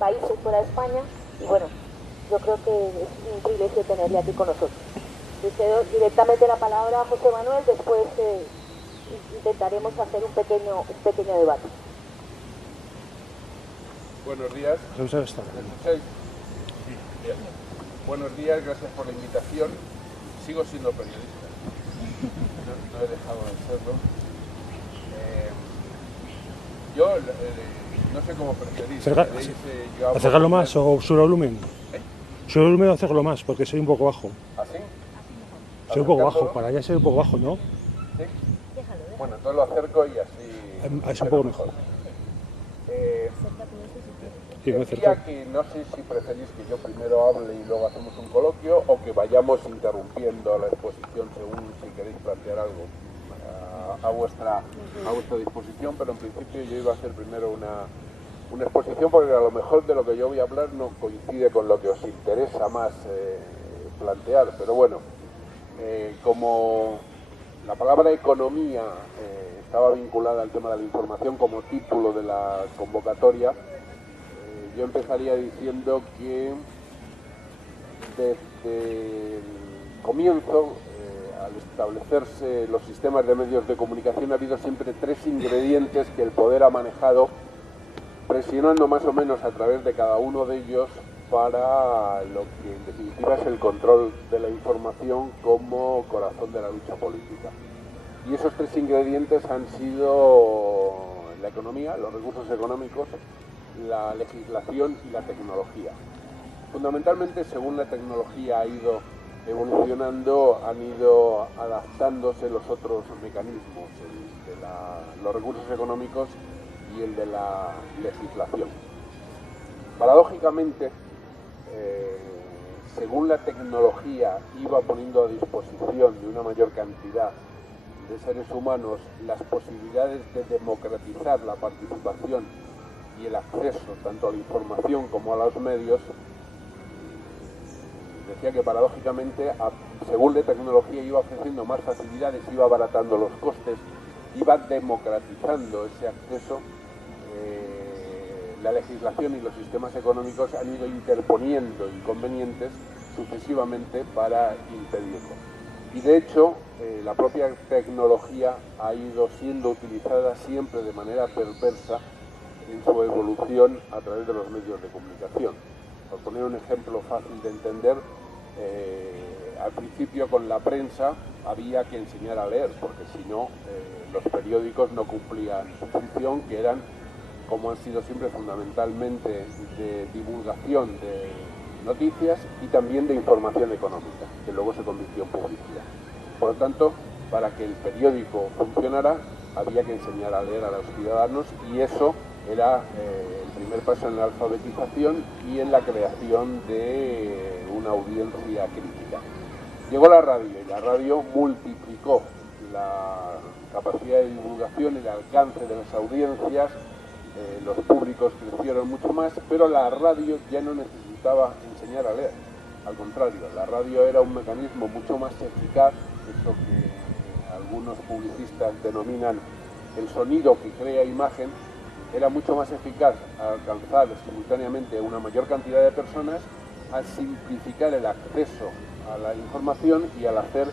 países fuera de España, y bueno, yo creo que es un privilegio tenerle aquí con nosotros. Le cedo directamente la palabra a José Manuel, después intentaremos hacer un pequeño debate. Buenos días. ¿Me escucháis? Bien. Buenos días, gracias por la invitación. Sigo siendo periodista, no he dejado de serlo. Yo no sé cómo preferís. ¿Acercarlo más o sube el volumen? Sube el volumen o acercarlo más, porque soy un poco bajo. ¿Así? Soy un poco bajo, para allá soy un poco bajo, ¿no? ¿Sí? Bueno, entonces lo acerco y así... Es un poco mejor. Decía que no sé si preferís que yo primero hable y luego hacemos un coloquio o que vayamos interrumpiendo la exposición según si queréis plantear algo a vuestra disposición, pero en principio yo iba a hacer primero una exposición porque a lo mejor de lo que yo voy a hablar no coincide con lo que os interesa más plantear, pero bueno, como la palabra economía estaba vinculada al tema de la información como título de la convocatoria, yo empezaría diciendo que desde el comienzo, al establecerse los sistemas de medios de comunicación, ha habido siempre tres ingredientes que el poder ha manejado, presionando más o menos a través de cada uno de ellos para lo que en definitiva es el control de la información como corazón de la lucha política. Y esos tres ingredientes han sido la economía, los recursos económicos, la legislación y la tecnología. Fundamentalmente, según la tecnología ha ido evolucionando, han ido adaptándose los otros mecanismos, el de los recursos económicos y el de la legislación. Paradójicamente, según la tecnología iba poniendo a disposición de una mayor cantidad de seres humanos las posibilidades de democratizar la participación y el acceso tanto a la información como a los medios, decía que paradójicamente, según la tecnología iba ofreciendo más facilidades, iba abaratando los costes, iba democratizando ese acceso, la legislación y los sistemas económicos han ido interponiendo inconvenientes sucesivamente para impedirlo. Y de hecho, la propia tecnología ha ido siendo utilizada siempre de manera perversa en su evolución a través de los medios de comunicación. Por poner un ejemplo fácil de entender, al principio con la prensa había que enseñar a leer, porque si no, los periódicos no cumplían su función, que eran, como han sido siempre, fundamentalmente de divulgación de noticias y también de información económica, que luego se convirtió en publicidad. Por lo tanto, para que el periódico funcionara, había que enseñar a leer a los ciudadanos, y eso era el primer paso en la alfabetización y en la creación de una audiencia crítica. Llegó la radio, y la radio multiplicó la capacidad de divulgación, el alcance de las audiencias, los públicos crecieron mucho más, pero la radio ya no necesitaba enseñar a leer. Al contrario, la radio era un mecanismo mucho más eficaz, eso que algunos publicistas denominan el sonido que crea imagen. Era mucho más eficaz al alcanzar simultáneamente una mayor cantidad de personas, al simplificar el acceso a la información y al hacer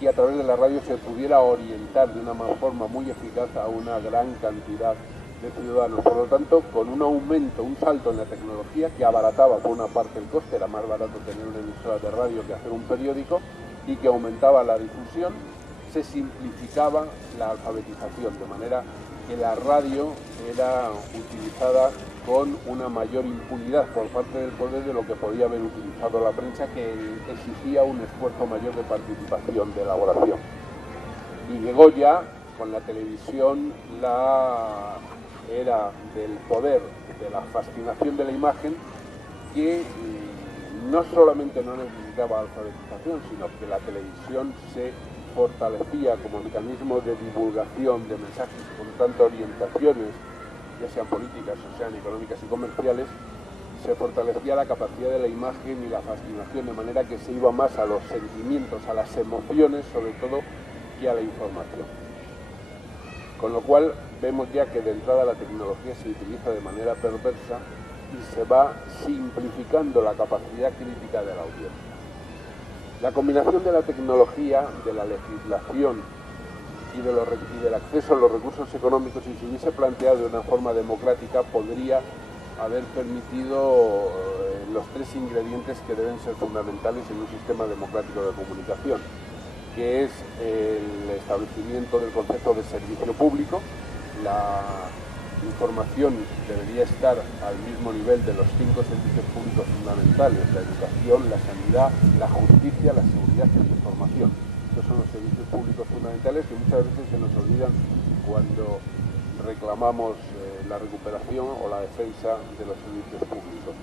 que a través de la radio se pudiera orientar de una forma muy eficaz a una gran cantidad de ciudadanos. Por lo tanto, con un aumento, un salto en la tecnología que abarataba por una parte el coste, era más barato tener una emisora de radio que hacer un periódico, y que aumentaba la difusión, se simplificaba la alfabetización, de manera que la radio era utilizada con una mayor impunidad por parte del poder de lo que podía haber utilizado la prensa, que exigía un esfuerzo mayor de participación, de elaboración. Y llegó ya con la televisión la era del poder, de la fascinación de la imagen, que no solamente no necesitaba alfabetización, sino que la televisión se fortalecía como mecanismo de divulgación de mensajes con tantas orientaciones, ya sean políticas, o sean económicas y comerciales. Se fortalecía la capacidad de la imagen y la fascinación, de manera que se iba más a los sentimientos, a las emociones sobre todo, que a la información. Con lo cual vemos ya que de entrada la tecnología se utiliza de manera perversa y se va simplificando la capacidad crítica de la audiencia. La combinación de la tecnología, de la legislación y del acceso a los recursos económicos, si se hubiese planteado de una forma democrática, podría haber permitido los tres ingredientes que deben ser fundamentales en un sistema democrático de comunicación, que es el establecimiento del concepto de servicio público. La información debería estar al mismo nivel de los 5 servicios públicos fundamentales: la educación, la sanidad, la justicia, la seguridad y la información. Estos son los servicios públicos fundamentales que muchas veces se nos olvidan cuando reclamamos la recuperación o la defensa de los servicios públicos.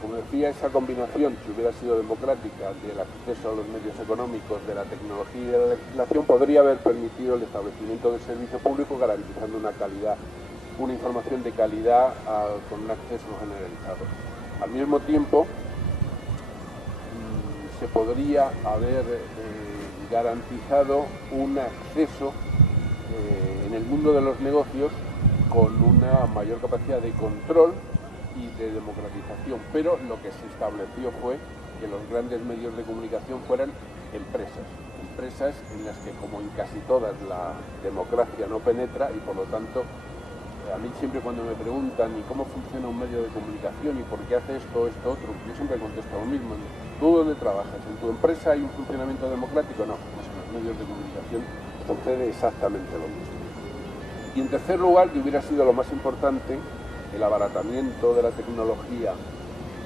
Como decía, esa combinación, si hubiera sido democrática, del acceso a los medios económicos, de la tecnología y de la legislación, podría haber permitido el establecimiento del servicio público, garantizando una información de calidad con un acceso generalizado. Al mismo tiempo, se podría haber garantizado un acceso en el mundo de los negocios con una mayor capacidad de control y de democratización, pero lo que se estableció fue que los grandes medios de comunicación fueran empresas en las que, como en casi todas, la democracia no penetra, y por lo tanto, a mí siempre cuando me preguntan ¿y cómo funciona un medio de comunicación y por qué hace esto, otro?, yo siempre contesto lo mismo: ¿tú dónde trabajas? ¿En tu empresa hay un funcionamiento democrático? No, pues en los medios de comunicación sucede exactamente lo mismo. Y en tercer lugar, que hubiera sido lo más importante, el abaratamiento de la tecnología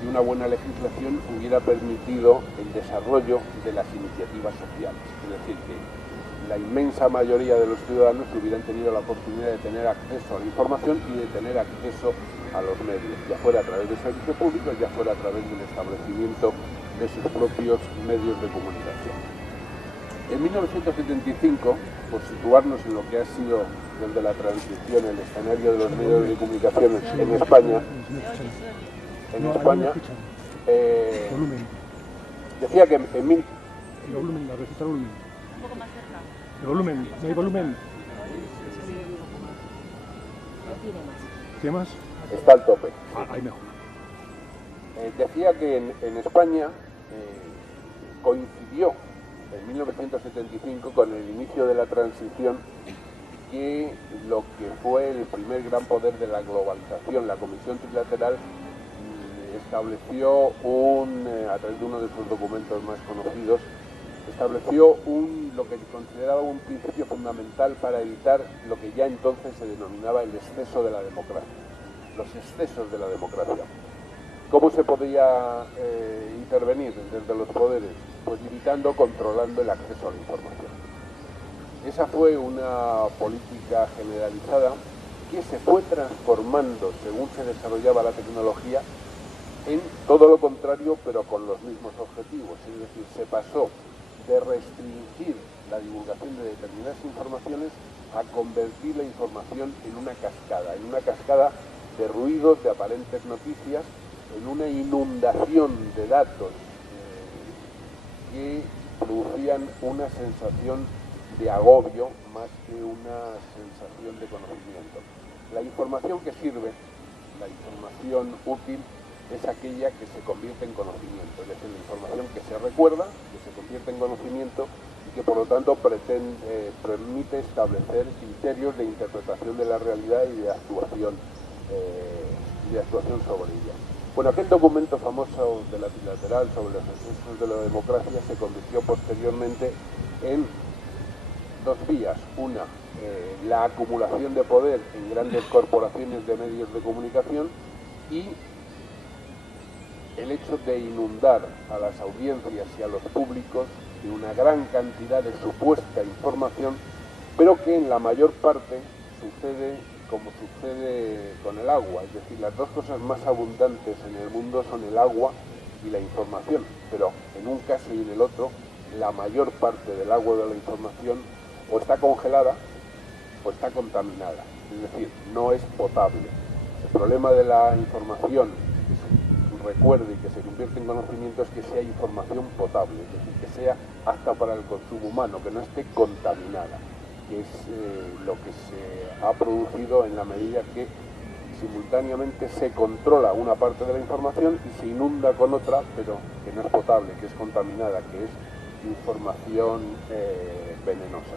y una buena legislación hubiera permitido el desarrollo de las iniciativas sociales. Es decir, que la inmensa mayoría de los ciudadanos hubieran tenido la oportunidad de tener acceso a la información y de tener acceso a los medios, ya fuera a través de servicios públicos, ya fuera a través del establecimiento de sus propios medios de comunicación. En 1975, por situarnos en lo que ha sido desde la transición el escenario de los medios de comunicación en España, decía que en mil... El volumen, la receta volumen. Un poco más cerca. El volumen, ¿no hay volumen? ¿Tiene más? Está al tope. Ahí mejor. Decía que en España coincidió en 1975 con el inicio de la transición, que lo que fue el primer gran poder de la globalización, la Comisión Trilateral, estableció a través de uno de sus documentos más conocidos, estableció lo que consideraba un principio fundamental para evitar lo que ya entonces se denominaba el exceso de la democracia, los excesos de la democracia. ¿Cómo se podía intervenir desde los poderes? Pues limitando, controlando el acceso a la información. Esa fue una política generalizada que se fue transformando según se desarrollaba la tecnología en todo lo contrario, pero con los mismos objetivos. Es decir, se pasó de restringir la divulgación de determinadas informaciones a convertir la información en una cascada de ruidos, de aparentes noticias, en una inundación de datos que producían una sensación de agobio más que una sensación de conocimiento. La información que sirve, la información útil, es aquella que se convierte en conocimiento, es decir, la información que se recuerda, que se convierte en conocimiento y que por lo tanto permite establecer criterios de interpretación de la realidad y de actuación sobre ella. Bueno, aquel documento famoso de la Trilateral sobre los excesos de la democracia se convirtió posteriormente en dos vías. Una, la acumulación de poder en grandes corporaciones de medios de comunicación, y el hecho de inundar a las audiencias y a los públicos de una gran cantidad de supuesta información, pero que en la mayor parte sucede como sucede con el agua. Es decir, las dos cosas más abundantes en el mundo son el agua y la información, pero en un caso y en el otro, la mayor parte del agua de la información o está congelada o está contaminada, es decir, no es potable. El problema de la información que se recuerde y que se convierte en conocimiento es que sea información potable, es decir, que sea apta para el consumo humano, que no esté contaminada, que es lo que se ha producido en la medida que simultáneamente se controla una parte de la información y se inunda con otra, pero que no es potable, que es contaminada, que es información venenosa.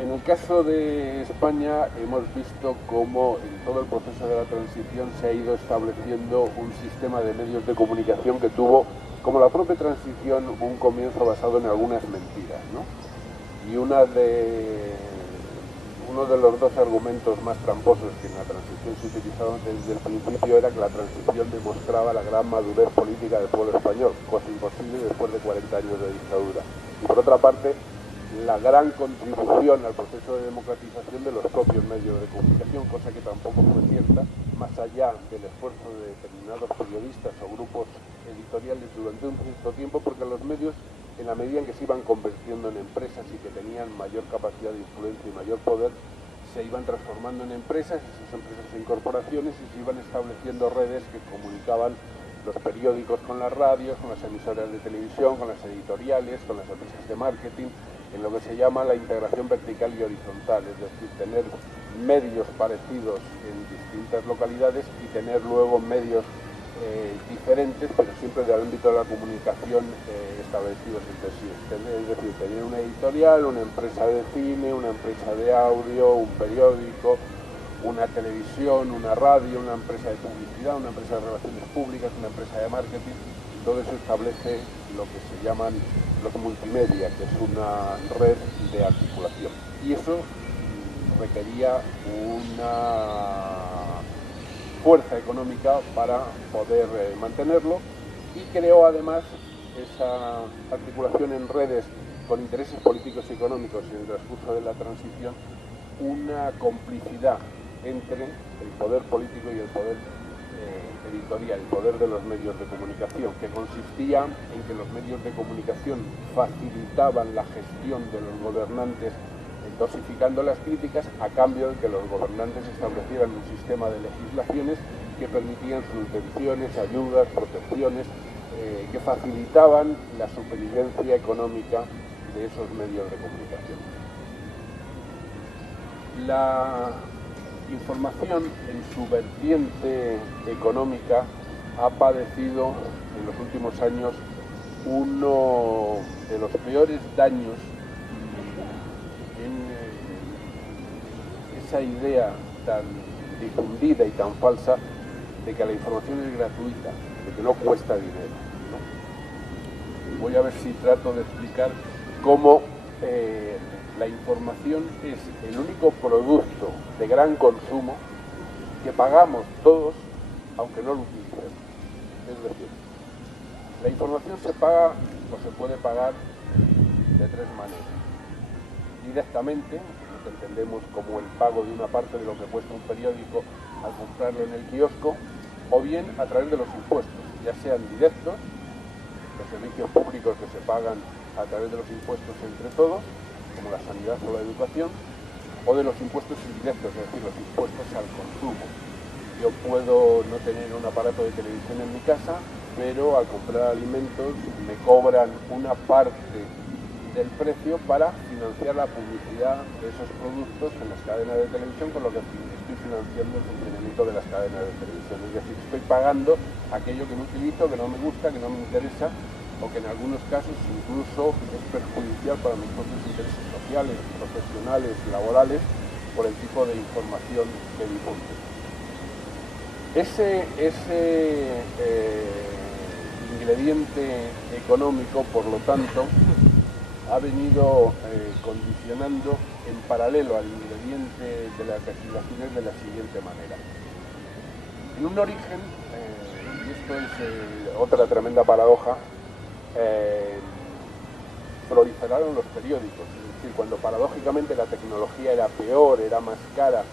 En el caso de España hemos visto cómo en todo el proceso de la transición se ha ido estableciendo un sistema de medios de comunicación que tuvo, como la propia transición, un comienzo basado en algunas mentiras, ¿no? Y uno de los dos argumentos más tramposos que en la transición se utilizaron desde el principio era que la transición demostraba la gran madurez política del pueblo español, cosa imposible después de 40 años de dictadura. Y por otra parte, la gran contribución al proceso de democratización de los propios medios de comunicación, cosa que tampoco fue cierta, más allá del esfuerzo de determinados periodistas o grupos editoriales durante un cierto tiempo, porque los medios, en la medida en que se iban convirtiendo en empresas y que tenían mayor capacidad de influencia y mayor poder, se iban transformando en empresas, esas empresas en corporaciones, y se iban estableciendo redes que comunicaban los periódicos con las radios, con las emisoras de televisión, con las editoriales, con las empresas de marketing, en lo que se llama la integración vertical y horizontal, es decir, tener medios parecidos en distintas localidades y tener luego medios diferentes, pero siempre del ámbito de la comunicación establecidos entre sí. Es decir, tener una editorial, una empresa de cine, una empresa de audio, un periódico, una televisión, una radio, una empresa de publicidad, una empresa de relaciones públicas, una empresa de marketing. Todo eso establece lo que se llaman los multimedia, que es una red de articulación. Y eso requería una fuerza económica para poder mantenerlo, y creó además esa articulación en redes con intereses políticos y económicos en el transcurso de la transición, una complicidad entre el poder político y el poder editorial, el poder de los medios de comunicación, que consistía en que los medios de comunicación facilitaban la gestión de los gobernantes dosificando las críticas, a cambio de que los gobernantes establecieran un sistema de legislaciones que permitían subvenciones, ayudas, protecciones, que facilitaban la supervivencia económica de esos medios de comunicación. La información en su vertiente económica ha padecido en los últimos años uno de los peores daños en esa idea tan difundida y tan falsa de que la información es gratuita, de que no cuesta dinero, ¿no? Voy a ver si trato de explicar cómo la información es el único producto de gran consumo que pagamos todos, aunque no lo utilicemos. Es decir, la información se paga o se puede pagar de tres maneras. Directamente, lo que entendemos como el pago de una parte de lo que cuesta un periódico al comprarlo en el kiosco, o bien a través de los impuestos, ya sean directos, los servicios públicos que se pagan a través de los impuestos entre todos, como la sanidad o la educación, o de los impuestos indirectos, es decir, los impuestos al consumo. Yo puedo no tener un aparato de televisión en mi casa, pero al comprar alimentos me cobran una parte del precio para financiar la publicidad de esos productos en las cadenas de televisión, con lo que estoy financiando el funcionamiento de las cadenas de televisión. Es decir, estoy pagando aquello que no utilizo, que no me gusta, que no me interesa, o que en algunos casos incluso es perjudicial para mis propios intereses sociales, profesionales, laborales, por el tipo de información que difunde. Ese ingrediente económico, por lo tanto, ha venido condicionando en paralelo al ingrediente de las legislaciones de la siguiente manera. En un origen, y esto es otra tremenda paradoja, proliferaron los periódicos, es decir, cuando paradójicamente la tecnología era peor, era más cara,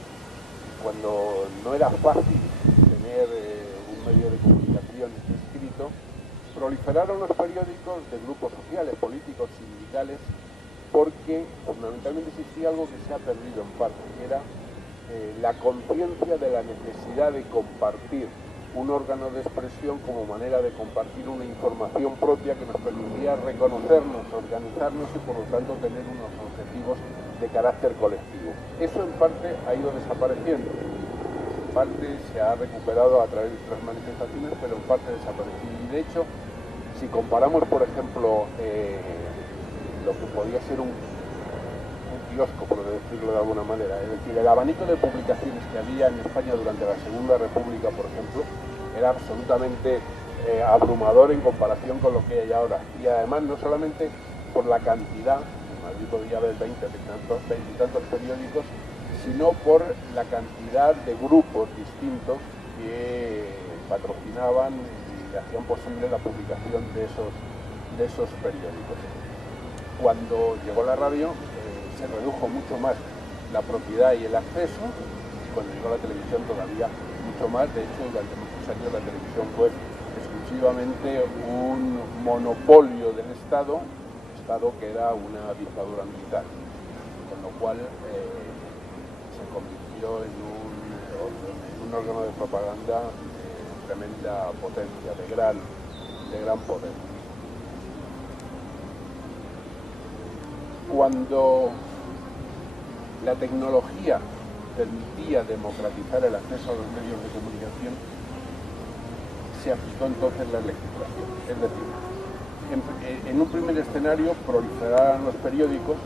cuando no era fácil tener un medio de comunicación escrito, proliferaron los periódicos de grupos sociales, políticos, sindicales, porque fundamentalmente existía algo que se ha perdido en parte, que era la conciencia de la necesidad de compartir un órgano de expresión como manera de compartir una información propia que nos permitía reconocernos, organizarnos y por lo tanto tener unos objetivos de carácter colectivo. Eso en parte ha ido desapareciendo, en parte se ha recuperado a través de otras manifestaciones, pero en parte desaparecido. Y de hecho, si comparamos, por ejemplo, lo que podía ser un kiosco, por decirlo de alguna manera, es decir, el abanico de publicaciones que había en España durante la Segunda República, por ejemplo, era absolutamente abrumador en comparación con lo que hay ahora. Y además, no solamente por la cantidad, en Madrid podía haber 20 y tantos periódicos, sino por la cantidad de grupos distintos que patrocinaban y hacían posible la publicación de esos periódicos. Cuando llegó la radio, se redujo mucho más la propiedad y el acceso, y cuando llegó la televisión todavía mucho más. De hecho, durante muchos años la televisión fue exclusivamente un monopolio del Estado que era una dictadura militar, con lo cual se convirtió en un órgano de propaganda de tremenda potencia, de gran poder. Cuando la tecnología permitía democratizar el acceso a los medios de comunicación, se aplicó entonces la legislación. Es decir, en un primer escenario proliferaron los periódicos,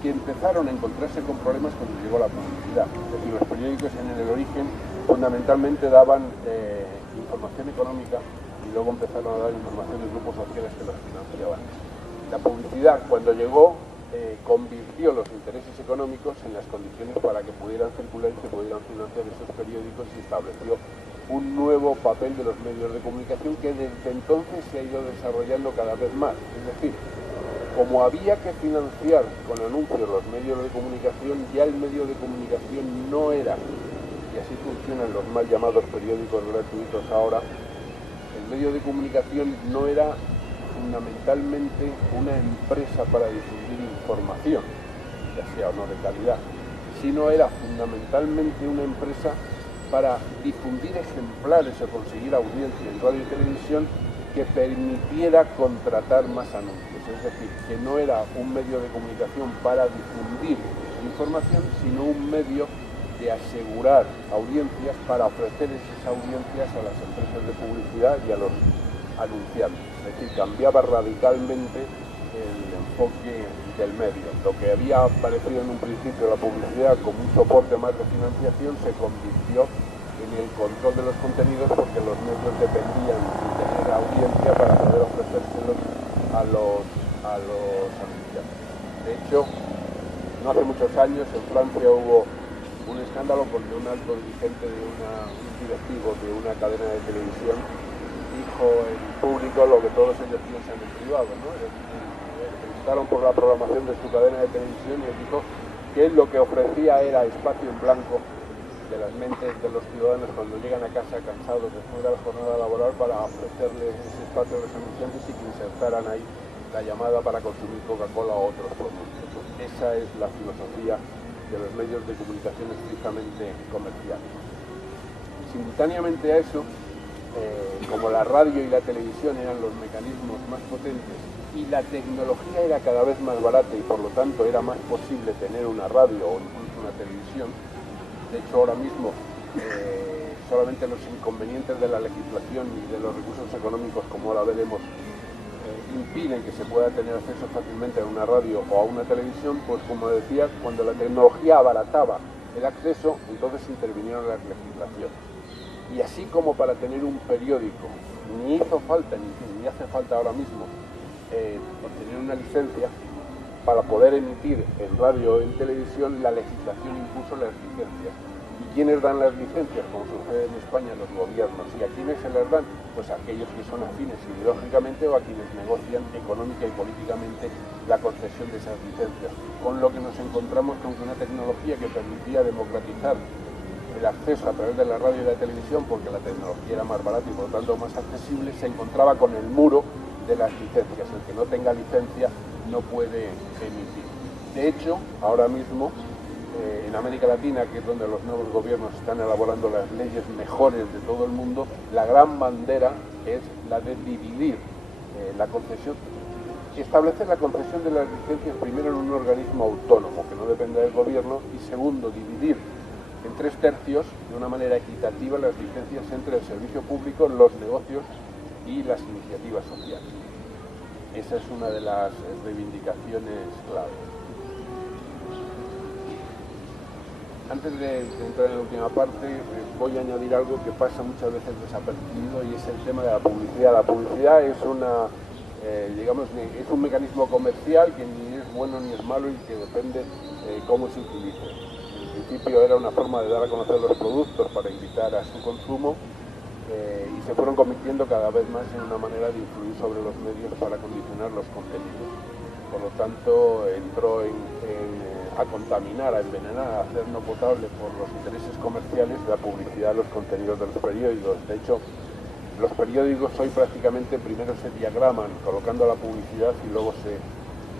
que empezaron a encontrarse con problemas cuando llegó la publicidad. Es decir, los periódicos en el origen fundamentalmente daban información económica y luego empezaron a dar información de grupos sociales que los financiaban. La publicidad, cuando llegó, convirtió los intereses económicos en las condiciones para que pudieran circular y se pudieran financiar esos periódicos, y estableció un nuevo papel de los medios de comunicación que desde entonces se ha ido desarrollando cada vez más. Es decir, como había que financiar con anuncios los medios de comunicación, ya el medio de comunicación no era, y así funcionan los mal llamados periódicos gratuitos ahora, el medio de comunicación no era fundamentalmente una empresa para difundir información, ya sea o no de calidad, sino era fundamentalmente una empresa para difundir ejemplares o conseguir audiencia en radio y televisión que permitiera contratar más anuncios. Es decir, que no era un medio de comunicación para difundir información, sino un medio de asegurar audiencias para ofrecer esas audiencias a las empresas de publicidad y a los anunciantes. Es decir, cambiaba radicalmente el enfoque del medio. Lo que había aparecido en un principio la publicidad como un soporte más de financiación se convirtió en el control de los contenidos, porque los medios dependían de tener audiencia para poder ofrecérselos a los anunciantes. De hecho, no hace muchos años en Francia hubo un escándalo porque un alto dirigente un directivo de una cadena de televisión dijo en público lo que todos ellos piensan en privado, ¿no? Le preguntaron por la programación de su cadena de televisión y él dijo que él lo que ofrecía era espacio en blanco de las mentes de los ciudadanos cuando llegan a casa cansados después de la jornada laboral, para ofrecerles ese espacio a los anunciantes y que insertaran ahí la llamada para consumir Coca-Cola o otros productos. Esa es la filosofía de los medios de comunicación estrictamente comerciales. Simultáneamente a eso, como la radio y la televisión eran los mecanismos más potentes y la tecnología era cada vez más barata y por lo tanto era más posible tener una radio o incluso una televisión. De hecho, ahora mismo solamente los inconvenientes de la legislación y de los recursos económicos, como ahora veremos, impiden que se pueda tener acceso fácilmente a una radio o a una televisión. Pues como decía, cuando la tecnología abarataba el acceso, entonces intervinieron las legislaciones. Y así como para tener un periódico ni hizo falta, ni hace falta ahora mismo, obtener una licencia para poder emitir en radio o en televisión, la legislación impuso las licencias. ¿Y quiénes dan las licencias? Como sucede en España, los gobiernos. ¿Y a quiénes se las dan? Pues a aquellos que son afines ideológicamente o a quienes negocian económica y políticamente la concesión de esas licencias. Con lo que nos encontramos con que una tecnología que permitía democratizar el acceso a través de la radio y la televisión, porque la tecnología era más barata y por lo tanto más accesible, se encontraba con el muro de las licencias. El que no tenga licencia no puede emitir. De hecho, ahora mismo, en América Latina, que es donde los nuevos gobiernos están elaborando las leyes mejores de todo el mundo, la gran bandera es la de dividir la concesión establecer la concesión de las licencias primero en un organismo autónomo que no dependa del gobierno y segundo, dividir en 3/3 de una manera equitativa las licencias entre el servicio público, los negocios y las iniciativas sociales. Esa es una de las reivindicaciones clave. Antes de entrar en la última parte, voy a añadir algo que pasa muchas veces desapercibido y es el tema de la publicidad. La publicidad es es un mecanismo comercial que ni es bueno ni es malo y que depende cómo se utilice. En principio era una forma de dar a conocer los productos para invitar a su consumo y se fueron convirtiendo cada vez más en una manera de influir sobre los medios para condicionar los contenidos. Por lo tanto, entró a contaminar, a envenenar, a hacer no potable por los intereses comerciales la publicidad de los contenidos de los periódicos. De hecho, los periódicos hoy prácticamente primero se diagraman colocando la publicidad y luego se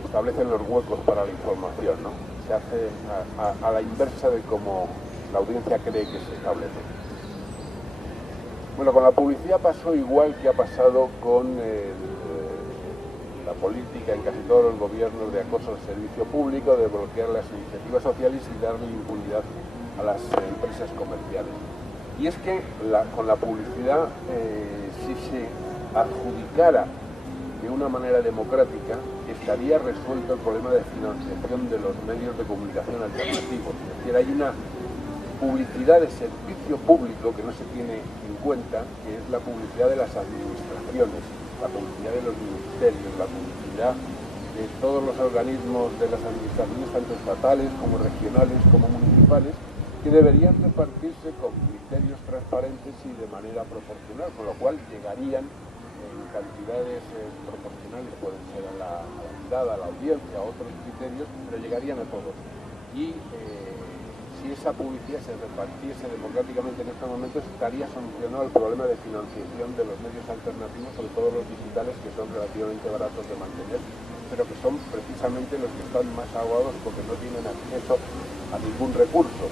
establecen los huecos para la información, ¿no? Se hace a la inversa de cómo la audiencia cree que se establece. Bueno, con la publicidad pasó igual que ha pasado con la política en casi todos los gobiernos de acoso al servicio público, de bloquear las iniciativas sociales y darle impunidad a las empresas comerciales. Y es que con la publicidad, si se adjudicara de una manera democrática, estaría resuelto el problema de financiación de los medios de comunicación alternativos. Es decir, hay una publicidad de servicio público que no se tiene en cuenta, que es la publicidad de las administraciones, la publicidad de los ministerios, la publicidad de todos los organismos de las administraciones, tanto estatales como regionales como municipales, que deberían repartirse con criterios transparentes y de manera proporcional, con lo cual llegarían en cantidades proporcionales, pueden ser a la mirada, a la audiencia, a otros criterios, pero llegarían a todos. Y si esa publicidad se repartiese democráticamente en estos momentos, estaría solucionado el problema de financiación de los medios alternativos, sobre todo los digitales, que son relativamente baratos de mantener, pero que son precisamente los que están más ahogados porque no tienen acceso a ningún recurso.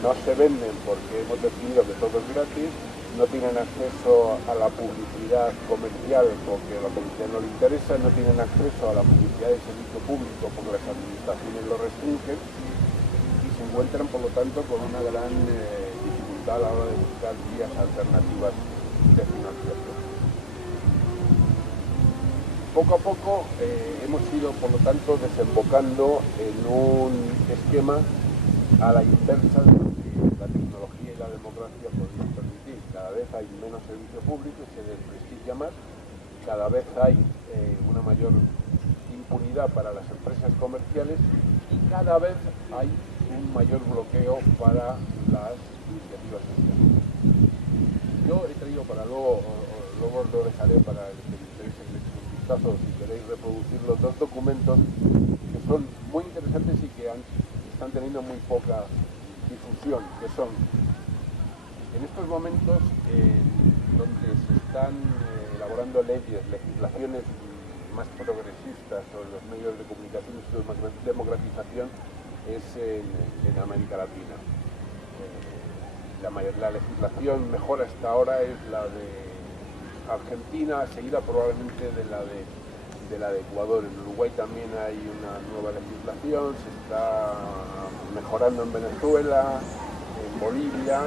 No se venden porque hemos decidido que todo es gratis, no tienen acceso a la publicidad comercial porque la publicidad no les interesa, no tienen acceso a la publicidad de servicio público porque las administraciones lo restringen y se encuentran, por lo tanto, con una gran dificultad a la hora de buscar vías alternativas de financiación. Poco a poco hemos ido, por lo tanto, desembocando en un esquema a la inversa de lo que la tecnología y la democracia podrían permitir. Cada vez hay menos servicio público y se desprestigia más, cada vez hay una mayor impunidad para las empresas comerciales y cada vez hay un mayor bloqueo para las iniciativas sociales. Yo he traído para luego lo dejaré para el que le interese que le eche un vistazo, si queréis reproducir los dos documentos que son muy interesantes y que están teniendo muy poca difusión, que son en estos momentos donde se están elaborando legislaciones más progresistas sobre los medios de comunicación y su democratización es en América Latina. La legislación mejor hasta ahora es la de Argentina, seguida probablemente de la de Ecuador. En Uruguay también hay una nueva legislación, se está mejorando en Venezuela, en Bolivia,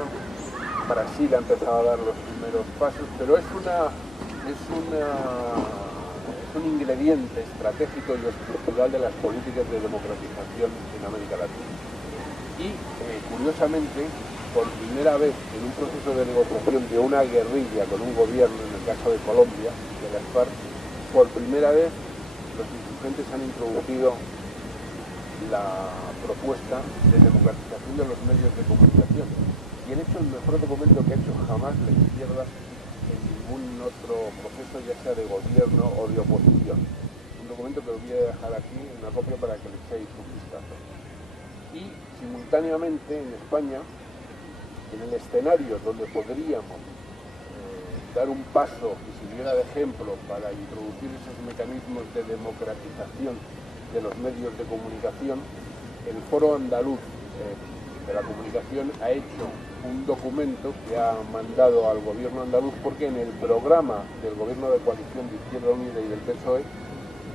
Brasil ha empezado a dar los primeros pasos, pero es un ingrediente estratégico y estructural de las políticas de democratización en América Latina. Y curiosamente, por primera vez en un proceso de negociación de una guerrilla con un gobierno, en el caso de Colombia, de las FARC, por primera vez los insurgentes han introducido la propuesta de democratización de los medios de comunicación y han hecho el mejor documento que ha hecho jamás la izquierda en ningún otro proceso, ya sea de gobierno o de oposición. Un documento que os voy a dejar aquí en una copia para que le echéis un vistazo. Y simultáneamente en España, en el escenario donde podríamos dar un paso que sirviera de ejemplo para introducir esos mecanismos de democratización de los medios de comunicación, el Foro Andaluz de la Comunicación ha hecho un documento que ha mandado al gobierno andaluz porque en el programa del gobierno de coalición de Izquierda Unida y del PSOE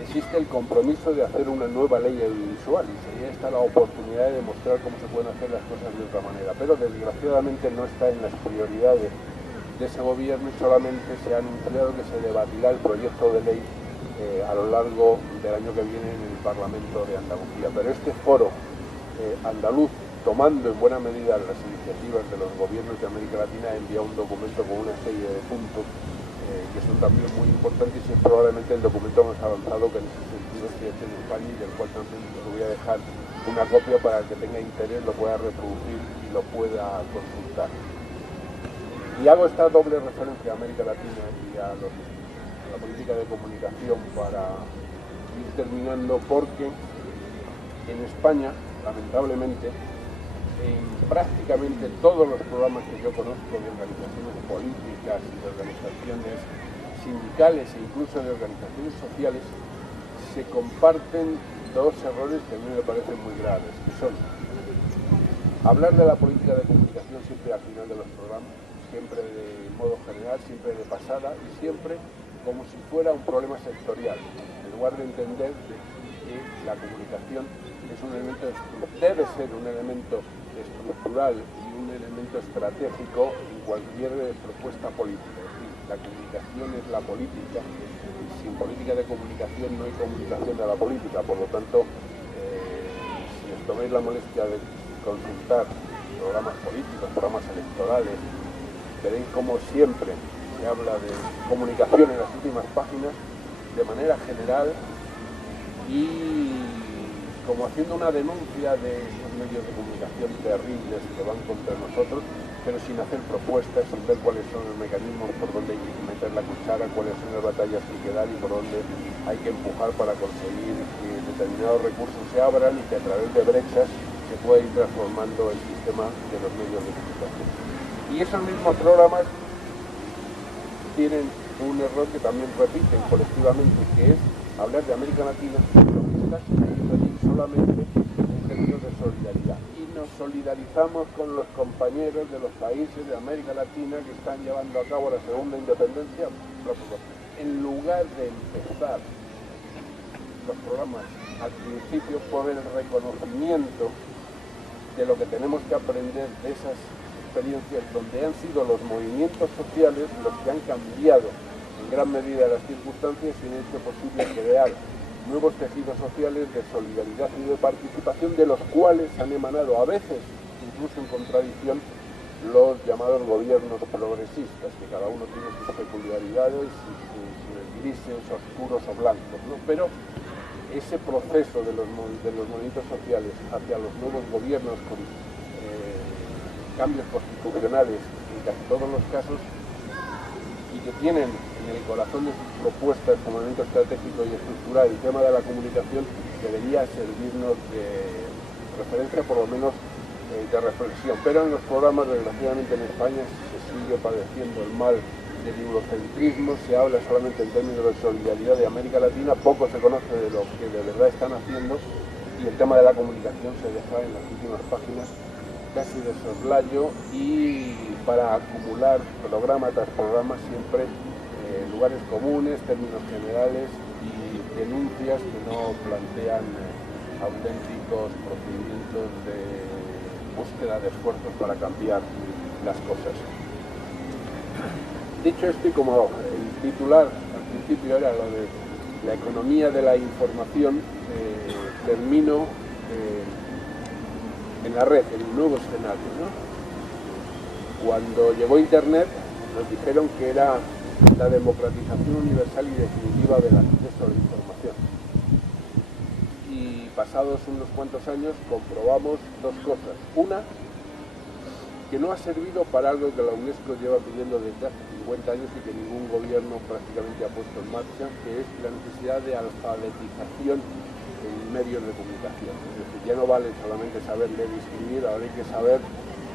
existe el compromiso de hacer una nueva ley audiovisual y sería esta la oportunidad de demostrar cómo se pueden hacer las cosas de otra manera, pero desgraciadamente no está en las prioridades de ese gobierno y solamente se ha anunciado que se debatirá el proyecto de ley a lo largo del año que viene en el Parlamento de Andalucía. Pero este foro andaluz, tomando en buena medida las iniciativas de los gobiernos de América Latina, ha enviado un documento con una serie de puntos que son también muy importantes y es probablemente el documento más avanzado que en ese sentido se ha hecho en España y del cual también os voy a dejar una copia para el que tenga interés lo pueda reproducir y lo pueda consultar. Y hago esta doble referencia a América Latina y a la política de comunicación para ir terminando, porque en España, lamentablemente, en prácticamente todos los programas que yo conozco de organizaciones políticas y de organizaciones sindicales e incluso de organizaciones sociales, se comparten dos errores que a mí me parecen muy graves, que son hablar de la política de comunicación siempre al final de los programas, siempre de modo general, siempre de pasada y siempre como si fuera un problema sectorial, en lugar de entender que la comunicación es un elemento, debe ser un elemento estructural y un elemento estratégico en cualquier propuesta política. Es decir, la comunicación es la política y sin política de comunicación no hay comunicación de la política. Por lo tanto, si os tomáis la molestia de consultar programas políticos, programas electorales, veréis como siempre se habla de comunicación en las últimas páginas de manera general y como haciendo una denuncia de esos medios de comunicación terribles que van contra nosotros, pero sin hacer propuestas, sin ver cuáles son los mecanismos por donde hay que meter la cuchara, cuáles son las batallas que hay que dar y por dónde hay que empujar para conseguir que determinados recursos se abran y que a través de brechas se pueda ir transformando el sistema de los medios de comunicación. Y esos mismos programas tienen un error que también repiten colectivamente, que es hablar de América Latina, lo que está sucediendo allí solamente en términos de solidaridad. Y nos solidarizamos con los compañeros de los países de América Latina que están llevando a cabo la segunda independencia, en lugar de empezar los programas al principio por el reconocimiento de lo que tenemos que aprender de esas experiencias donde han sido los movimientos sociales los que han cambiado en gran medida las circunstancias y han hecho posible crear nuevos tejidos sociales de solidaridad y de participación, de los cuales han emanado a veces, incluso en contradicción, los llamados gobiernos progresistas, que cada uno tiene sus peculiaridades y sus grises, oscuros o blancos, ¿no? Pero ese proceso de los movimientos sociales hacia los nuevos gobiernos con cambios constitucionales en casi todos los casos y que tienen en el corazón de sus propuestas como elemento estratégico y estructural el tema de la comunicación, debería servirnos de referencia, por lo menos de reflexión. Pero en los programas, desgraciadamente en España, se sigue padeciendo el mal del eurocentrismo, se habla solamente en términos de solidaridad de América Latina, poco se conoce de lo que de verdad están haciendo y el tema de la comunicación se deja en las últimas páginas casi de soslayo y para acumular programa tras programa siempre lugares comunes, términos generales y denuncias que no plantean auténticos procedimientos de búsqueda de esfuerzos para cambiar las cosas. Dicho esto, y como el titular al principio era lo de la economía de la información, termino en la red, en un nuevo escenario, ¿no? Cuando llegó Internet nos dijeron que era la democratización universal y definitiva del acceso a la información. Y pasados unos cuantos años comprobamos dos cosas. Una, que no ha servido para algo que la UNESCO lleva pidiendo desde hace 50 años y que ningún gobierno prácticamente ha puesto en marcha, que es la necesidad de alfabetización en medios de comunicación. Es decir, ya no vale solamente saber leer y escribir, ahora hay que saber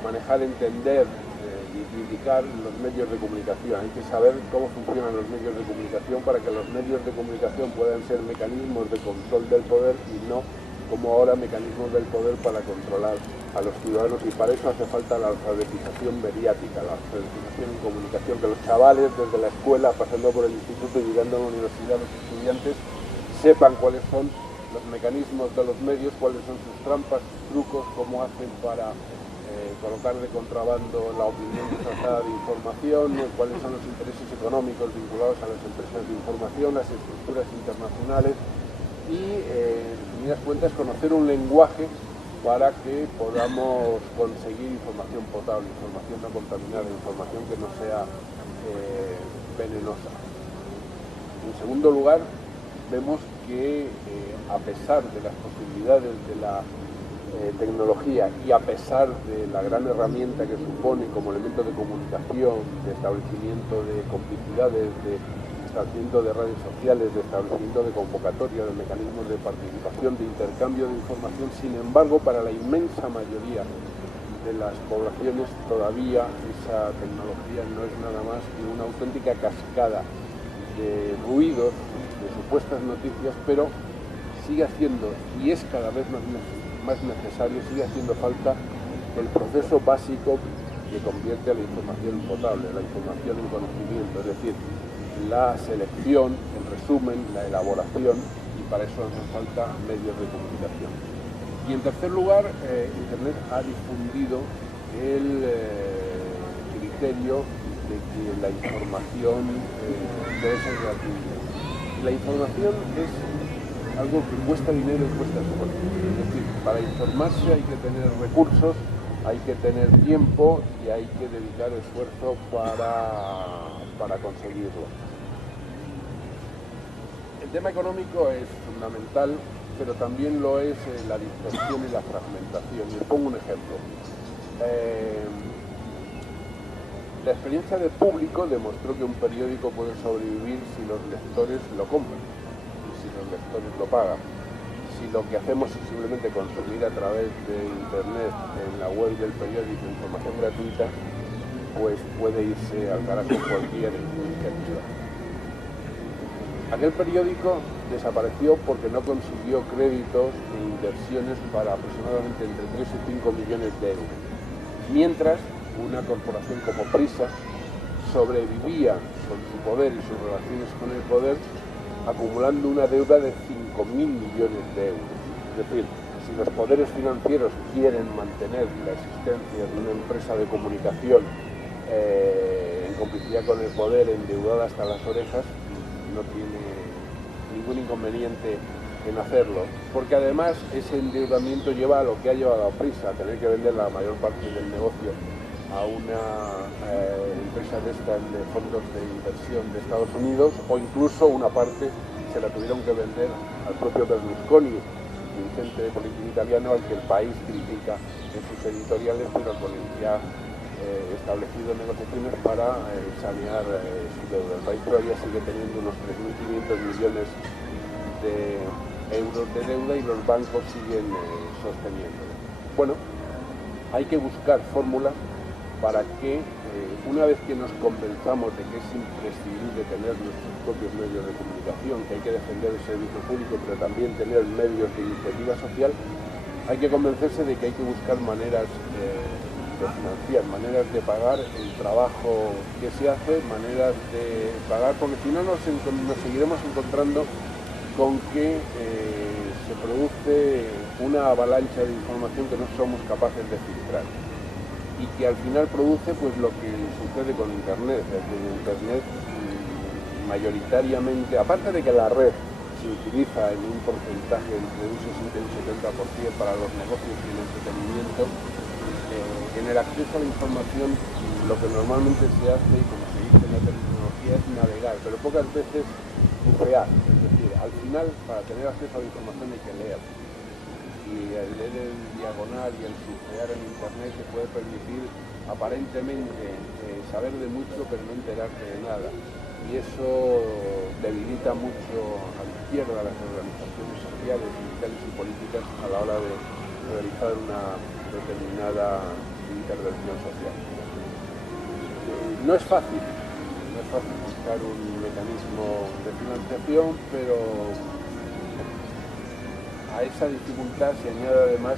manejar, entender y criticar los medios de comunicación. Hay que saber cómo funcionan los medios de comunicación para que los medios de comunicación puedan ser mecanismos de control del poder y no como ahora mecanismos del poder para controlar a los ciudadanos, y para eso hace falta la alfabetización mediática, la alfabetización en comunicación, que los chavales desde la escuela, pasando por el instituto y llegando a la universidad, los estudiantes sepan cuáles son los mecanismos de los medios, cuáles son sus trampas, sus trucos, cómo hacen para colocar de contrabando la opinión disfrazada de información, cuáles son los intereses económicos vinculados a las empresas de información, las estructuras internacionales y, en definidas cuentas, conocer un lenguaje para que podamos conseguir información potable, información no contaminada, información que no sea venenosa. En segundo lugar, vemos que a pesar de las posibilidades de la tecnología y a pesar de la gran herramienta que supone como elemento de comunicación, de establecimiento de complicidades, de establecimiento de redes sociales, de establecimiento de convocatoria, de mecanismos de participación, de intercambio de información, sin embargo, para la inmensa mayoría de las poblaciones todavía esa tecnología no es nada más que una auténtica cascada de ruidos, de supuestas noticias, pero sigue haciendo, y es cada vez más necesario, sigue haciendo falta el proceso básico que convierte a la información potable, la información en conocimiento, es decir, la selección, el resumen, la elaboración, y para eso hace falta medios de comunicación. Y en tercer lugar, Internet ha difundido el criterio de que la información debe ser gratuita. La información es algo que cuesta dinero y cuesta esfuerzo. Es decir, para informarse hay que tener recursos, hay que tener tiempo y hay que dedicar esfuerzo para conseguirlo. El tema económico es fundamental, pero también lo es la dispersión y la fragmentación. Les pongo un ejemplo. La experiencia de Público demostró que un periódico puede sobrevivir si los lectores lo compran, y si los lectores lo pagan. Si lo que hacemos es simplemente consumir a través de Internet, en la web del periódico, información gratuita, pues puede irse al carajo cualquier iniciativa. Aquel periódico desapareció porque no consiguió créditos e inversiones para aproximadamente entre 3 y 5 millones de euros. Mientras, una corporación como Prisa sobrevivía con su poder y sus relaciones con el poder, acumulando una deuda de 5.000 millones de euros. Es decir, si los poderes financieros quieren mantener la existencia de una empresa de comunicación en complicidad con el poder, endeudada hasta las orejas, no tiene ningún inconveniente en hacerlo, porque además ese endeudamiento lleva a lo que ha llevado a Prisa, a tener que vender la mayor parte del negocio a una empresa de estas de fondos de inversión de Estados Unidos, o incluso una parte se la tuvieron que vender al propio Berlusconi, dirigente político italiano, al que el país critica en sus editoriales, pero con el que ha establecido negociaciones para sanear su deuda. El país todavía sigue teniendo unos 3.500 millones de euros de deuda y los bancos siguen sosteniéndolo. Bueno, hay que buscar fórmulas para que una vez que nos convenzamos de que es imprescindible tener nuestros propios medios de comunicación, que hay que defender el servicio público, pero también tener medios de iniciativa social, hay que convencerse de que hay que buscar maneras de financiar, maneras de pagar el trabajo que se hace, maneras de pagar, porque si no nos seguiremos encontrando con que se produce una avalancha de información que no somos capaces de filtrar y que al final produce pues lo que sucede con Internet. Es decir, Internet mayoritariamente, aparte de que la red se utiliza en un porcentaje entre un 60 y un 70% para los negocios y el entretenimiento, en el acceso a la información lo que normalmente se hace, y como se dice en la tecnología, es navegar, pero pocas veces surfear. Es decir, al final, para tener acceso a la información hay que leer. Y el leer en diagonal y el surfear en Internet te puede permitir aparentemente saber de mucho, pero no enterarte de nada. Y eso debilita mucho a la izquierda, a las organizaciones sociales, sindicales y políticas a la hora de realizar una determinada intervención social. No es fácil buscar un mecanismo de financiación, pero a esa dificultad se añade además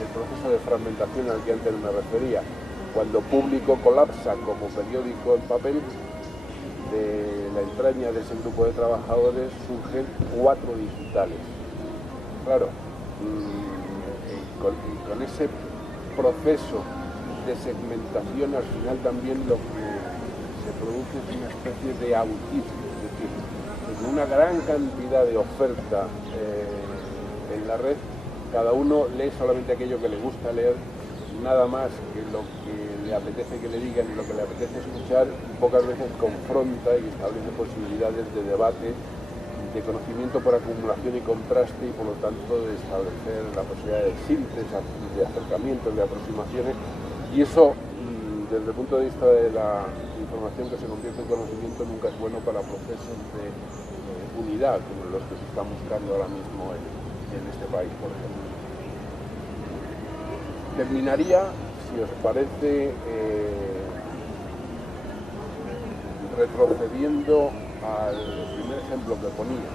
el proceso de fragmentación al que antes me refería. Cuando Público colapsa como periódico en papel, del la entraña de ese grupo de trabajadores surgen 4 digitales. Claro, con ese proceso de segmentación al final también lo que se produce es una especie de autismo, es decir, con una gran cantidad de oferta en la red, cada uno lee solamente aquello que le gusta leer, nada más que lo que le apetece que le digan y lo que le apetece escuchar, pocas veces confronta y establece posibilidades de debate, de conocimiento por acumulación y contraste, y por lo tanto de establecer la posibilidad de síntesis, de acercamientos, de aproximaciones, y eso desde el punto de vista de la información que se convierte en conocimiento nunca es bueno para procesos de unidad como los que se están buscando ahora mismo en este país, por ejemplo. Terminaría, si os parece, retrocediendo al primer ejemplo que ponía,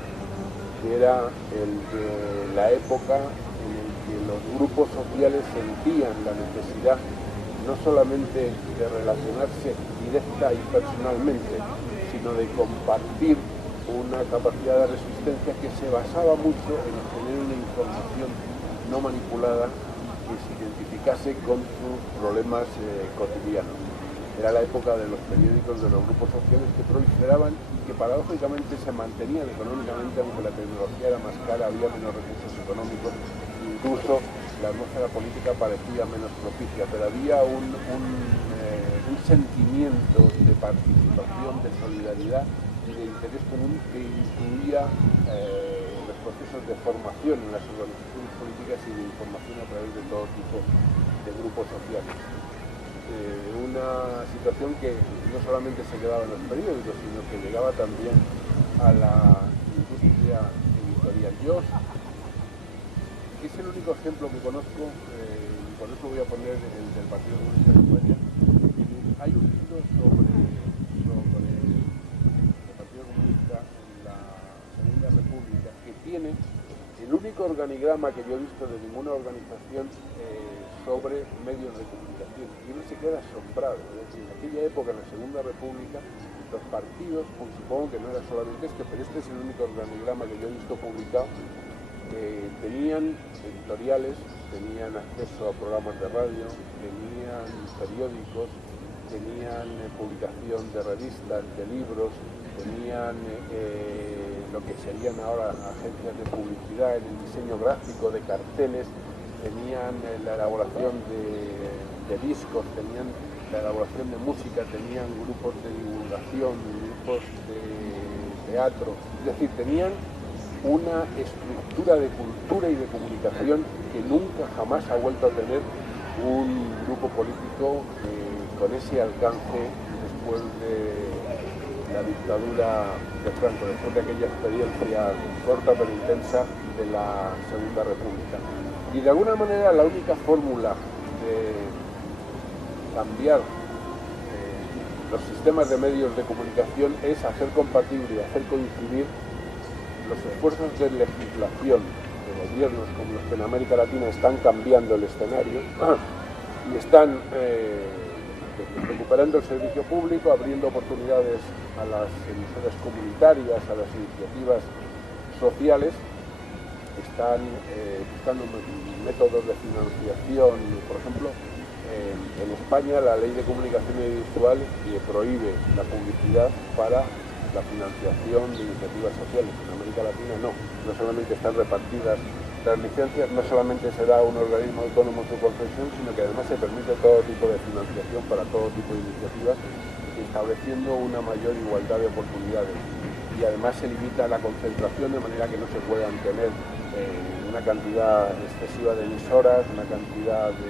que era el de la época en el que los grupos sociales sentían la necesidad no solamente de relacionarse directa y personalmente, sino de compartir una capacidad de resistencia que se basaba mucho en obtener una información no manipulada que se identificase con sus problemas cotidianos. Era la época de los periódicos, de los grupos sociales que proliferaban y que paradójicamente se mantenían económicamente, aunque la tecnología era más cara, había menos recursos económicos, incluso la atmósfera política parecía menos propicia, pero había un sentimiento de participación, de solidaridad y de interés común que incluía los procesos de formación en las organizaciones políticas y de información a través de todo tipo de grupos sociales. Una situación que no solamente se quedaba en los periódicos, sino que llegaba también a la industria editorial. Yo es el único ejemplo que conozco, y por eso voy a poner el del Partido Comunista de España. Hay un libro sobre el Partido Comunista en la Segunda República que tiene el único organigrama que yo he visto de ninguna organización sobre medios de comunicación, y uno se queda asombrado. Es decir, en aquella época, en la Segunda República, los partidos, pues supongo que no era solamente este, pero este es el único organigrama que yo he visto publicado, tenían editoriales, tenían acceso a programas de radio, tenían periódicos, tenían publicación de revistas, de libros, tenían lo que serían ahora agencias de publicidad en el diseño gráfico de carteles, tenían la elaboración de discos, tenían la elaboración de música, tenían grupos de divulgación, grupos de teatro, es decir, tenían una estructura de cultura y de comunicación que nunca jamás ha vuelto a tener un grupo político con ese alcance después de la dictadura de Franco, después de aquella experiencia corta pero intensa de la Segunda República. Y de alguna manera la única fórmula de cambiar los sistemas de medios de comunicación es hacer compatible y hacer coincidir los esfuerzos de legislación de gobiernos como los que en América Latina están cambiando el escenario y están recuperando el servicio público, abriendo oportunidades a las emisoras comunitarias, a las iniciativas sociales, están buscando métodos de financiación. Por ejemplo, en España la ley de comunicación audiovisual prohíbe la publicidad para la financiación de iniciativas sociales. En América Latina no solamente están repartidas las licencias, no solamente se da un organismo autónomo su concesión, sino que además se permite todo tipo de financiación para todo tipo de iniciativas, estableciendo una mayor igualdad de oportunidades. Y además se limita la concentración de manera que no se puedan tener una cantidad excesiva de emisoras, una cantidad de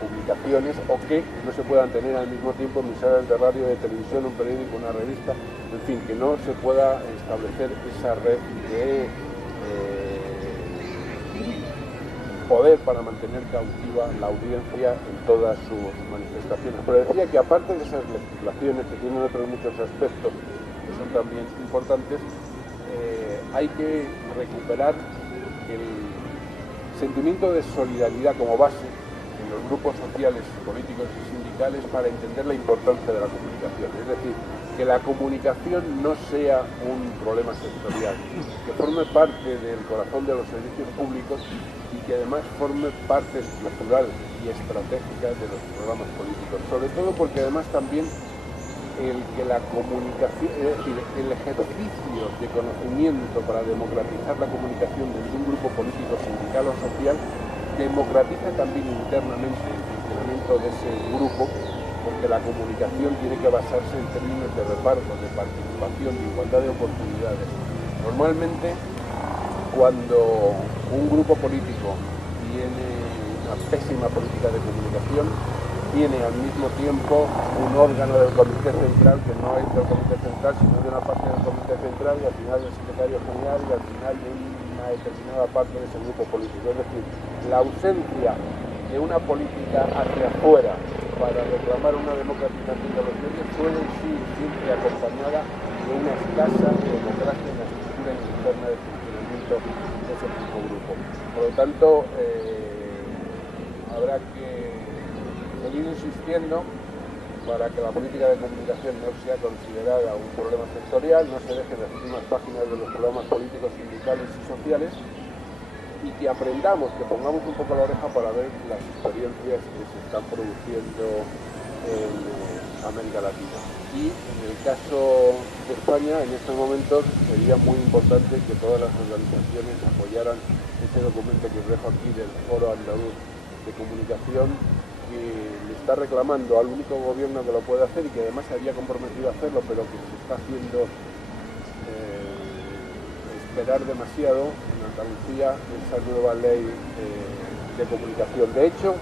publicaciones, o que no se puedan tener al mismo tiempo emisoras de radio, de televisión, un periódico, una revista, en fin, que no se pueda establecer esa red de poder para mantener cautiva la audiencia en todas sus manifestaciones. Pero decía que aparte de esas legislaciones, que tienen otros muchos aspectos que son también importantes, hay que recuperar el sentimiento de solidaridad como base en en los grupos sociales, políticos y sindicales para entender la importancia de la comunicación. Es decir, que la comunicación no sea un problema sectorial, que forme parte del corazón de los servicios públicos y que además forme parte estructural y estratégica de los programas políticos. Sobre todo porque además también el que la comunicación, es decir, el ejercicio de conocimiento para democratizar la comunicación desde un grupo político, sindical o social, democratiza también internamente el funcionamiento de ese grupo, porque la comunicación tiene que basarse en términos de reparto, de participación, de igualdad de oportunidades. Normalmente, cuando un grupo político tiene una pésima política de comunicación, tiene al mismo tiempo un órgano del Comité Central que no es del Comité Central, sino de una parte del Comité Central, y al final del Secretario General, y al final de una determinada parte de ese grupo político. Es decir, la ausencia de una política hacia afuera para reclamar una democratización de los medios suele ir siempre acompañada de una escasa democracia en la estructura interna de funcionamiento de ese mismo grupo. Por lo tanto, habrá que seguir insistiendo para que la política de comunicación no sea considerada un problema sectorial, no se dejen las últimas páginas de los programas políticos, sindicales y sociales, y que aprendamos, que pongamos un poco la oreja para ver las experiencias que se están produciendo en América Latina. Y en el caso de España, en estos momentos sería muy importante que todas las organizaciones apoyaran ese documento que os dejo aquí del Foro Andaluz de Comunicación, que le está reclamando al único gobierno que lo puede hacer y que además se había comprometido a hacerlo, pero que se está haciendo esperar demasiado en Andalucía esa nueva ley de comunicación. De hecho,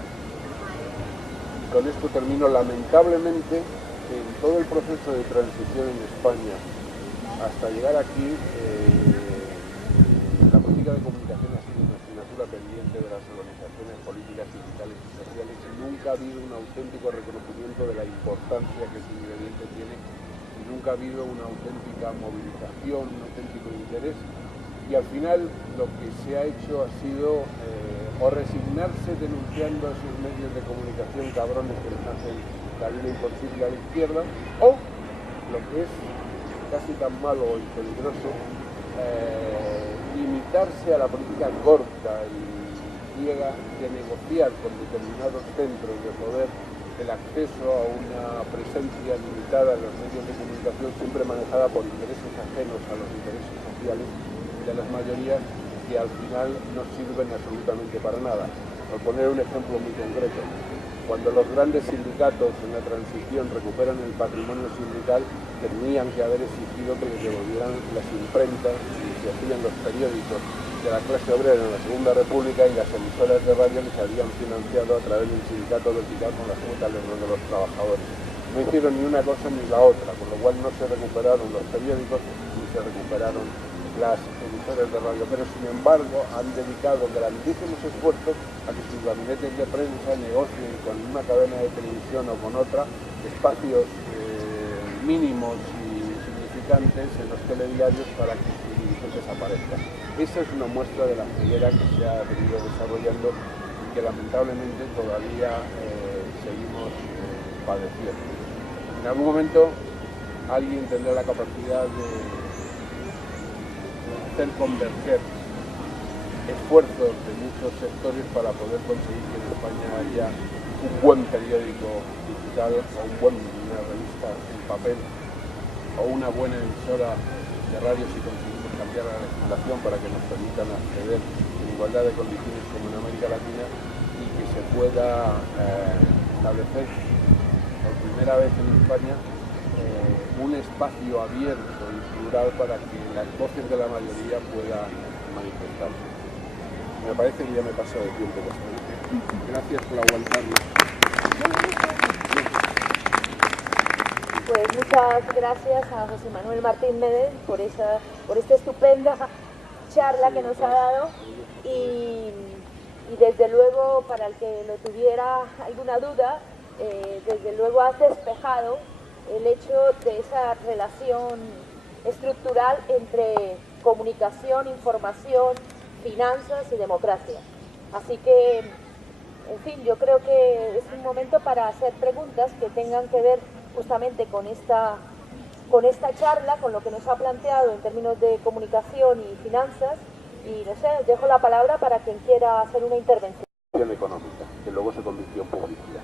con esto termino, lamentablemente en todo el proceso de transición en España hasta llegar aquí, la política de comunicación ha sido una asignatura pendiente de las organizaciones políticas, sindicales y sociales, y nunca ha habido un auténtico reconocimiento de la importancia que ese ingrediente tiene, y nunca ha habido una auténtica movilización, un auténtico interés, y al final lo que se ha hecho ha sido o resignarse denunciando a esos medios de comunicación cabrones que les hacen la vida imposible a la izquierda, o lo que es casi tan malo y peligroso, limitarse a la política corta y ciega de negociar con determinados centros de poder el acceso a una presencia limitada en los medios de comunicación, siempre manejada por intereses ajenos a los intereses sociales de las mayorías, que al final no sirven absolutamente para nada. Por poner un ejemplo muy concreto, cuando los grandes sindicatos en la transición recuperan el patrimonio sindical, tenían que haber exigido que les devolvieran las imprentas y se hacían los periódicos de la clase obrera en la Segunda República y las emisoras de radio que se habían financiado a través del sindicato vertical con las cuotas de los trabajadores. No hicieron ni una cosa ni la otra, con lo cual no se recuperaron los periódicos ni se recuperaron las emisoras de radio, pero sin embargo han dedicado grandísimos esfuerzos a que sus gabinetes de prensa negocien con una cadena de televisión o con otra espacios mínimos y significantes en los telediarios para que sus dirigentes aparezcan. Esa es una muestra de la ceguera que se ha venido desarrollando y que lamentablemente todavía seguimos padeciendo. En algún momento alguien tendrá la capacidad de hacer converger esfuerzos de muchos sectores para poder conseguir que en España haya un buen periódico digital o una revista en papel o una buena emisora de radio si conseguimos cambiar la legislación para que nos permitan acceder en igualdad de condiciones como en América Latina y que se pueda establecer por primera vez en España un espacio abierto y plural para que las voces de la mayoría puedan manifestarse. Me parece que ya me he pasado de tiempo bastante. Gracias por aguantarme. Pues muchas gracias a José Manuel Martín Méndez por esta estupenda charla que nos ha dado y desde luego, para el que lo tuviera alguna duda, desde luego has despejado el hecho de esa relación estructural entre comunicación, información, finanzas y democracia. Así que En fin, yo creo que es un momento para hacer preguntas que tengan que ver justamente con esta charla, con lo que nos ha planteado en términos de comunicación y finanzas. Y no sé, os dejo la palabra para quien quiera hacer una intervención económica, que luego se convirtió en publicidad.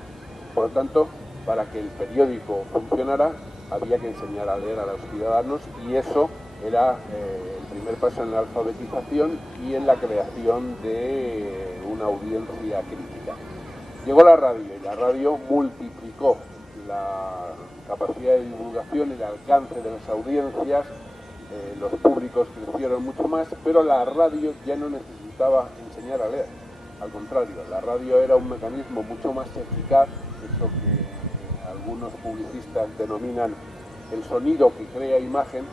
Por lo tanto, para que el periódico funcionara, había que enseñar a leer a los ciudadanos, y eso era el primer paso en la alfabetización y en la creación de una audiencia crítica. Llegó la radio, y la radio multiplicó la capacidad de divulgación, el alcance de las audiencias, los públicos crecieron mucho más, pero la radio ya no necesitaba enseñar a leer. Al contrario, la radio era un mecanismo mucho más eficaz, eso que algunos publicistas denominan el sonido que crea imagen.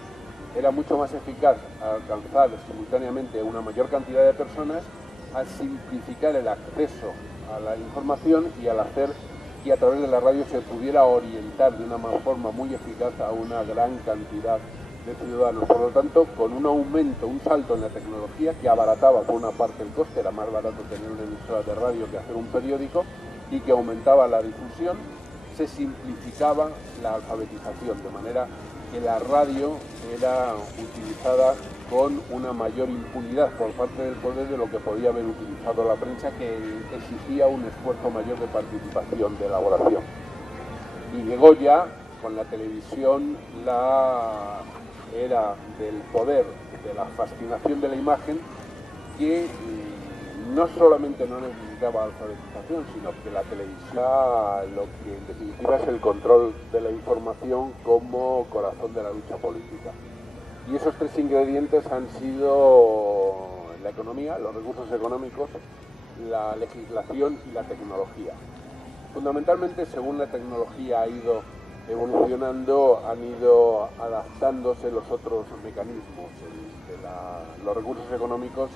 Era mucho más eficaz al alcanzar simultáneamente una mayor cantidad de personas, al simplificar el acceso a la información y al hacer que a través de la radio se pudiera orientar de una forma muy eficaz a una gran cantidad de ciudadanos. Por lo tanto, con un aumento, un salto en la tecnología que abarataba por una parte el coste, era más barato tener una emisora de radio que hacer un periódico, y que aumentaba la difusión, se simplificaba la alfabetización, de manera que la radio era utilizada con una mayor impunidad por parte del poder de lo que podía haber utilizado la prensa, que exigía un esfuerzo mayor de participación, de elaboración. Y llegó ya con la televisión la era del poder, de la fascinación de la imagen, que no solamente no necesitaba alfabetización, sino que la televisión lo que en definitiva es el control de la información como corazón de la lucha política. Y esos tres ingredientes han sido la economía, los recursos económicos, la legislación y la tecnología. Fundamentalmente, según la tecnología ha ido evolucionando, han ido adaptándose los otros mecanismos, el de los recursos económicos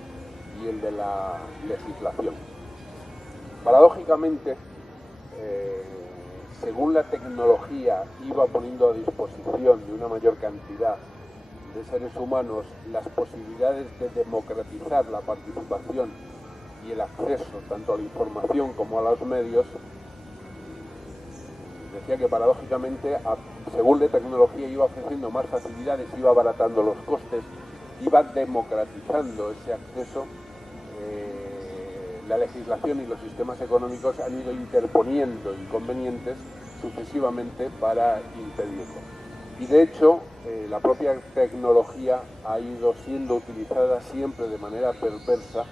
y el de la legislación. Paradójicamente, según la tecnología iba poniendo a disposición de una mayor cantidad de seres humanos las posibilidades de democratizar la participación y el acceso tanto a la información como a los medios, decía que paradójicamente, según la tecnología iba ofreciendo más facilidades, iba abaratando los costes, iba democratizando ese acceso, la legislación y los sistemas económicos han ido interponiendo inconvenientes sucesivamente para impedirlo. Y de hecho, la propia tecnología ha ido siendo utilizada siempre de manera perversa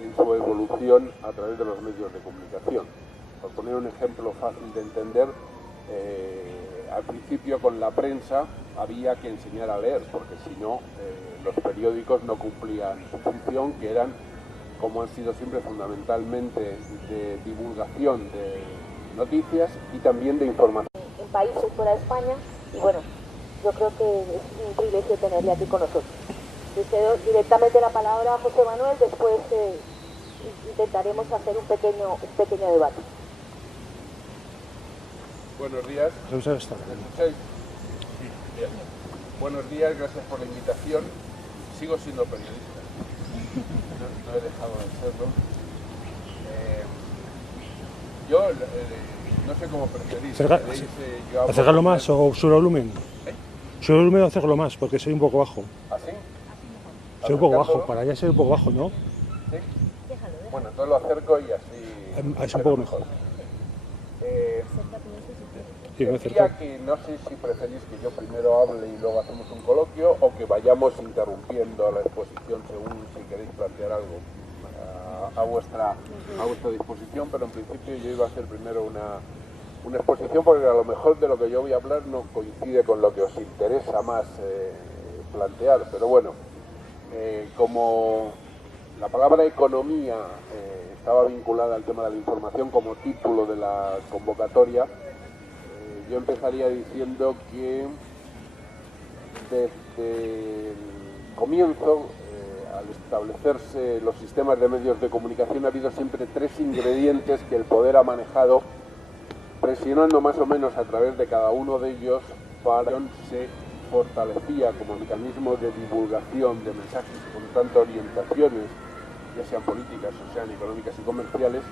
en su evolución a través de los medios de comunicación. Por poner un ejemplo fácil de entender, al principio con la prensa había que enseñar a leer, porque si no, los periódicos no cumplían su función, que eran, como han sido siempre, fundamentalmente de divulgación de noticias y también de información. en países fuera de España, y bueno, yo creo que es un privilegio tenerle aquí con nosotros. Le cedo directamente la palabra a José Manuel, después intentaremos hacer un pequeño debate. Buenos días. ¿Me escucháis? Bien. Buenos días, gracias por la invitación. Sigo siendo periodista, no he dejado de serlo. Yo no sé cómo periodista. Acercarlo más o sube el volumen. Sube el volumen o acercarlo más, porque soy un poco bajo. ¿Así? Soy un poco bajo, para allá soy un poco bajo, ¿no? ¿Sí? Bueno, entonces lo acerco y así... Es un poco mejor. Decía que no sé si preferís que yo primero hable y luego hacemos un coloquio, o que vayamos interrumpiendo la exposición según si queréis plantear algo a vuestra disposición, pero en principio yo iba a hacer primero una exposición, porque a lo mejor de lo que yo voy a hablar no coincide con lo que os interesa más plantear, pero bueno, como la palabra economía estaba vinculada al tema de la información como título de la convocatoria, yo empezaría diciendo que desde el comienzo, al establecerse los sistemas de medios de comunicación, ha habido siempre tres ingredientes que el poder ha manejado, presionando más o menos a través de cada uno de ellos para que se fortalecía como mecanismo de divulgación de mensajes con tantas orientaciones, ya sean políticas o sean económicas y comerciales,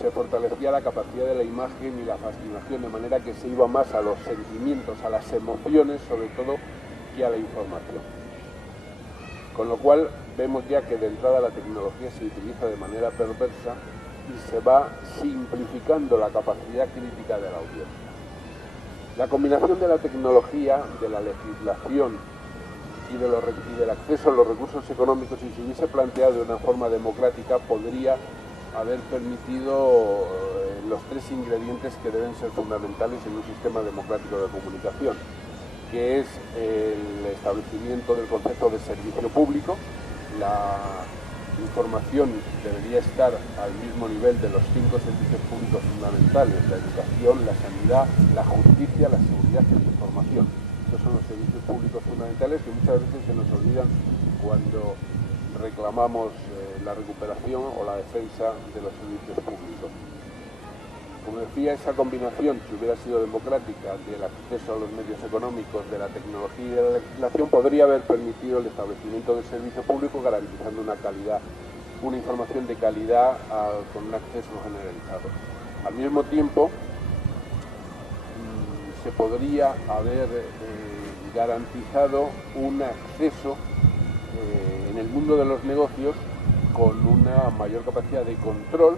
se fortalecía la capacidad de la imagen y la fascinación, de manera que se iba más a los sentimientos, a las emociones sobre todo, que a la información. Con lo cual vemos ya que de entrada la tecnología se utiliza de manera perversa y se va simplificando la capacidad crítica de la audiencia. La combinación de la tecnología, de la legislación y del acceso a los recursos económicos, si se hubiese planteado de una forma democrática, podría haber permitido los tres ingredientes que deben ser fundamentales en un sistema democrático de comunicación, que es el establecimiento del concepto de servicio público. La información debería estar al mismo nivel de los 5 servicios públicos fundamentales: la educación, la sanidad, la justicia, la seguridad y la información. Estos son los servicios públicos fundamentales que muchas veces se nos olvidan cuando reclamamos la recuperación o la defensa de los servicios públicos. Como decía, esa combinación, si hubiera sido democrática, del acceso a los medios económicos, de la tecnología y de la legislación, podría haber permitido el establecimiento del servicio público, garantizando una información de calidad con un acceso generalizado. Al mismo tiempo, se podría haber garantizado un acceso en el mundo de los negocios con una mayor capacidad de control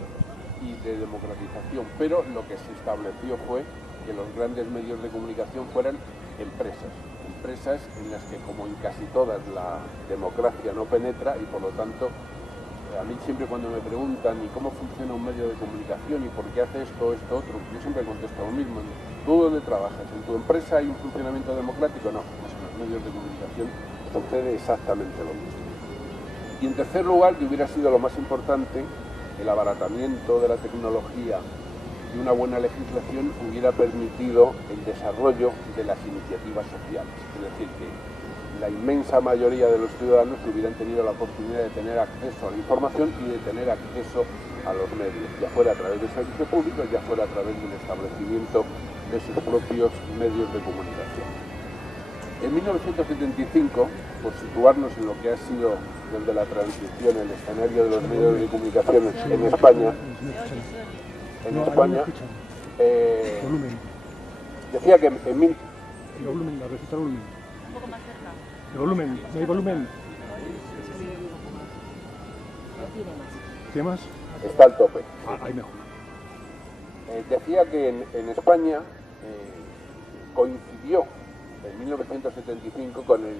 y de democratización, pero lo que se estableció fue que los grandes medios de comunicación fueran empresas en las que, como en casi todas, la democracia no penetra y por lo tanto, a mí siempre cuando me preguntan ¿y cómo funciona un medio de comunicación y por qué hace esto, otro? Yo siempre contesto lo mismo: ¿tú dónde trabajas? ¿En tu empresa hay un funcionamiento democrático? No, pues en los medios de comunicación sucede exactamente lo mismo. Y en tercer lugar, que hubiera sido lo más importante, el abaratamiento de la tecnología y una buena legislación hubiera permitido el desarrollo de las iniciativas sociales. Es decir, que la inmensa mayoría de los ciudadanos hubieran tenido la oportunidad de tener acceso a la información y de tener acceso a los medios, ya fuera a través de servicios públicos, ya fuera a través del establecimiento de sus propios medios de comunicación. En 1975, por situarnos en lo que ha sido desde la transición el escenario de los medios de comunicación en España, decía que en mil... El volumen, la receta del volumen. Un poco más cerca. El volumen, ¿no hay volumen? ¿Qué más? Está al tope. Ahí mejor. Decía que en España coincidió en 1975 con el